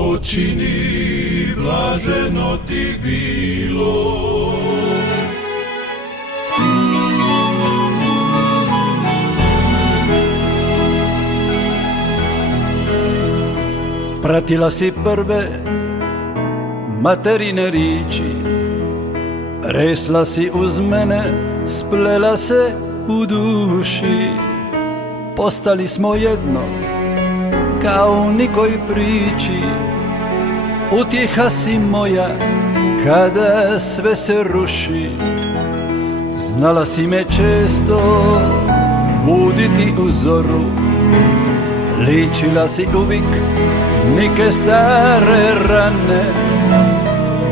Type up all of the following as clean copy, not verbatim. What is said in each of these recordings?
počini, blaženo ti bilo. Pratila si prve materine riči, resla si uz mene, splela se u duši. Postali smo jedno, kao u nikoj priči. Utjeha si moja, kada sve se ruši. Znala si me često buditi u zoru, ličila si uvijek nike stare rane.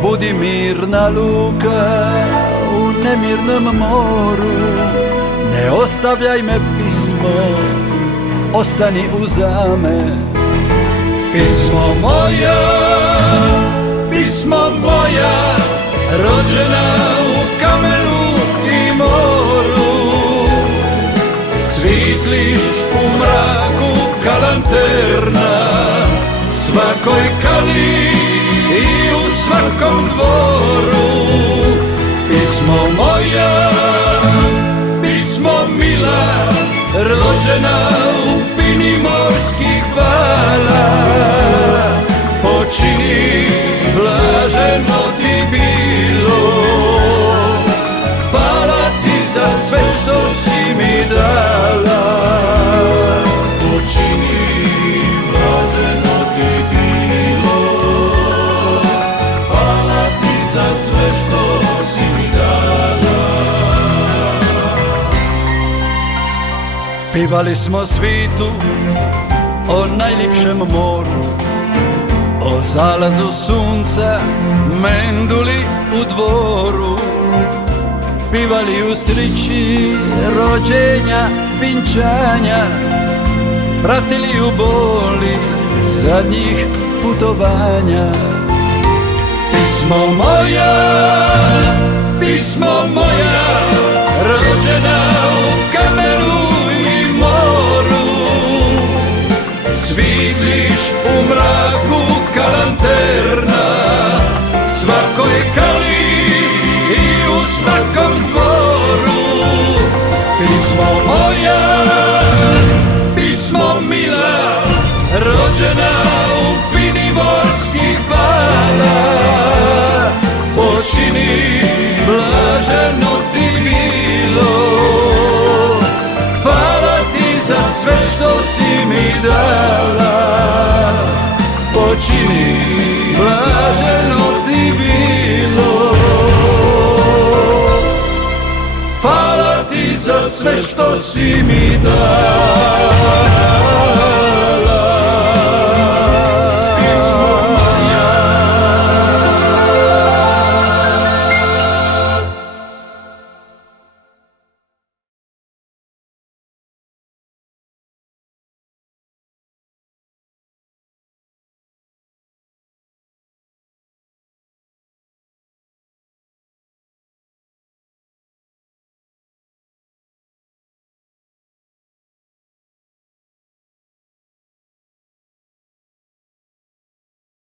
Budi mirna luka u nemirnom moru, ne ostavljaj me pismo, ostani uzame. Pismo moja, rođena u kamenu i moru, svitliš u mraku ka lanterna, svakoj kali i u svakom dvoru. Pismo mila, rođena u pini morskih vala, počini, blaženo ti bilo. Hvala ti za sve što si mi dala, počini, blaženo ti bilo. Hvala ti za sve što si mi dala. Pivali smo svitu o najljepšem moru, o zalazu sunca, menduli u dvoru. Pivali u srići rođenja, vinčanja, pratili u boli zadnjih putovanja. Pismo moja, rođena u kamenu i moru, svitliš u mraku ka lanterna, svakoj kali i u svakom dvoru. Pismo mila, rođena u pini morskih vala, počini, blaženo ti bilo. Hvala ti za sve što si mi dala, počini, blaženo ti bilo. Hvala ti za sve što si mi dala.